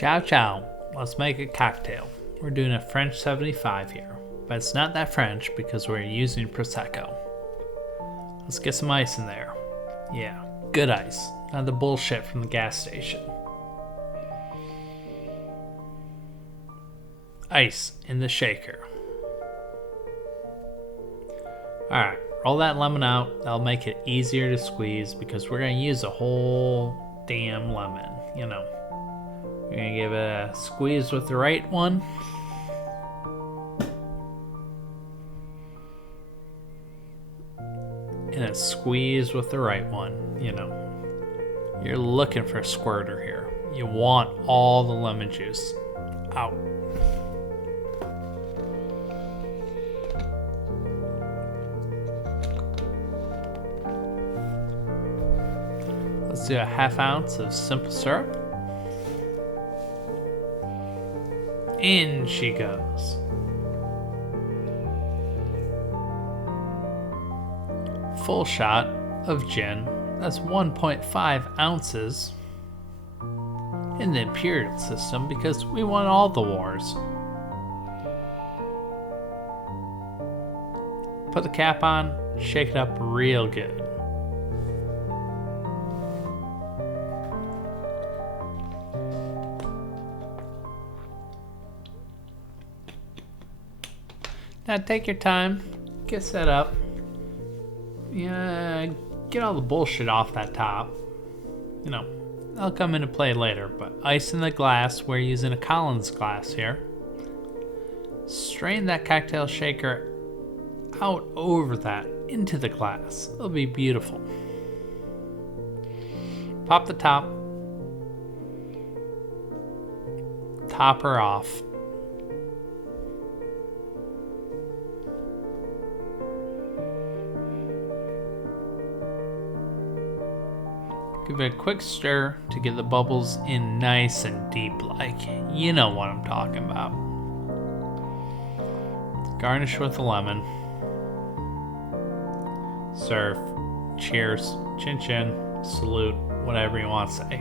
Ciao ciao, let's make a cocktail. We're doing a French 75 here, but it's not that French because we're using Prosecco. Let's get some ice in there. Yeah, good ice, not the bullshit from the gas station. Ice in the shaker. Alright, roll that lemon out. That'll make it easier to squeeze because we're going to use a whole damn lemon, you know. We're going to give it a squeeze with the right one. And a squeeze with the right one, you know. You're looking for a squirter here. You want all the lemon juice out. Let's do a ½ ounce of simple syrup. In she goes. Full shot of gin. That's 1.5 ounces in the imperial system because we won all the wars. Put the cap on, shake it up real good. Now take your time, get set up. Yeah, get all the bullshit off that top. You know, that'll come into play later, but ice in the glass, we're using a Collins glass here. Strain that cocktail shaker out over that into the glass. It'll be beautiful. Pop the top. Top her off. Give it a quick stir to get the bubbles in nice and deep, like you know what I'm talking about. Garnish with a lemon. Serve. Cheers. Chin chin. Salute. Whatever you want to say.